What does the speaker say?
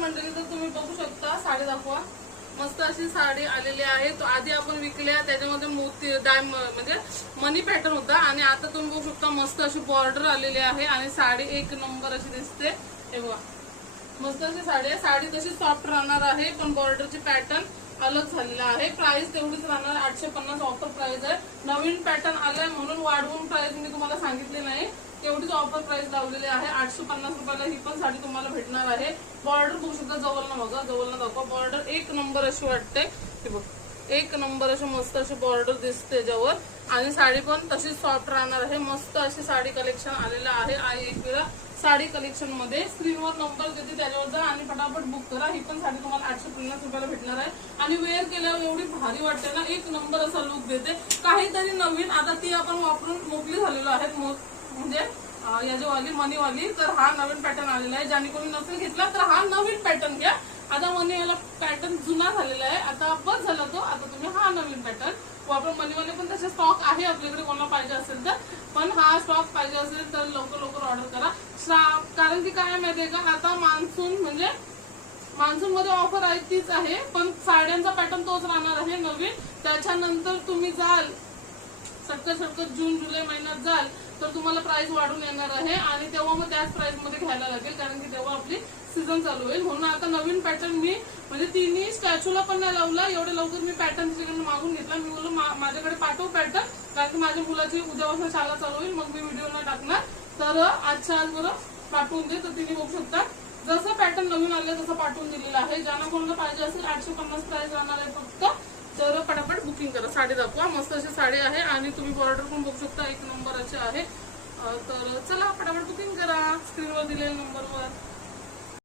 मंडळी, तर तुम्ही बघू शकता साडी दाखवा। मस्त अशी साडी आलेली आहे। तो आधी आपण विकल्या त्याच्यामध्ये मोती म्हणजे मनी पॅटर्न होता आणि आता तुम्ही बघू शकता मस्त अशी बॉर्डर आलेली आहे आणि साडी एक नंबर अशी दिसते। हे बघा मस्त अशी साडी आहे। साडी तशी सॉफ्ट राहणार आहे पण बॉर्डरची पॅटर्न अलग झालेला आहे। प्राइस तेवढीच राहणार 850 ऑफर प्राइस आहे। नवीन पॅटर्न आलाय म्हणून वाढवून प्राइस मी तुम्हाला सांगितले नाही, एवढीच ऑफर प्राइस लावलेली आहे। 850 रुपयाला ही पण साडी तुम्हाला भेटणार आहे। बॉर्डर बघू शकता, जवळनं बघा, जवळनं दाखवा। बॉर्डर एक नंबर अशी वाटते, हे बघ एक नंबर अशी मस्त अशी बॉर्डर दिसते त्याच्यावर आणि साडी पण तशीच सॉफ्ट राहणार आहे। मस्त अशी साडी कलेक्शन आलेलं आहे। एक वेळा साडी कलेक्शन मध्ये स्क्रीनवर नंबर देते त्याच्यावर जा आणि फटाफट बुक करा। ही पण साडी तुम्हाला 850 रुपयाला भेटणार आहे आणि वेअर केल्यावर एवढी भारी वाटते ना, एक नंबर असा लुक देते। काहीतरी नवीन आता ती आपण वापरून मोकळी झालेलो आहे, म्हणजे याच्यावाली मनीवाली। तर हा नवीन पॅटर्न आलेला आहे। ज्याने कोणी नसेल घेतला तर हा नवीन पॅटर्न घ्या। आता मनीवाला पॅटर्न जुना झालेला आहे, आता बस झाला तो। आता तुम्ही हा नवीन पॅटर्न वापरून मनीवाले पण तसे स्टॉक आहे आपल्याकडे, कोणाला पाहिजे असेल तर। पण हा स्टॉक पाहिजे असेल तर लवकर लवकर ऑर्डर करा, कारण की काय माहितीये का, आता मान्सून म्हणजे मान्सून मध्ये ऑफर आहे तीच आहे पण साड्यांचा पॅटर्न तोच राहणार आहे नवीन। त्याच्यानंतर तुम्ही जाल सटकट जून जुलै महिन्यात जाल तर तुम्हाला प्राइस वाढून येणार आहे आणि तेव्हा मग त्याच प्राइस मध्ये घ्यायला लागेल, कारण की तेव्हा आपली सीझन चालू होईल। म्हणून आता नवीन पॅटर्न मी म्हणजे तिन्ही स्टॅच्यूला पण नाही लावला, एवढे लवकर मी पॅटर्न तिच्याकडून मागून घेतला। मी बोललो माझ्याकडे पाठव पॅटर्न, कारण की माझ्या मुलाची उद्यापासून शाळा चालू होईल, मग मी व्हिडिओ न टाकणार। तर आजच्या आज बरं पाठवून दे, तर तिने बघू शकता जसं पॅटर्न नवीन आले तसं पाठवून दिलेलं आहे। ज्यांना कोणाला पाहिजे असेल 850 प्राइस राहणार आहे फक्त, तर पटापट बुकिंग करा। साडी दाखवा, मस्त अशी साडी आहे आणि तुम्ही बॉर्डर पण बघू शकता एक नंबर अशी आहे। तर चला पटापट बुकिंग करा स्क्रीनवर दिलेल्या नंबरवर।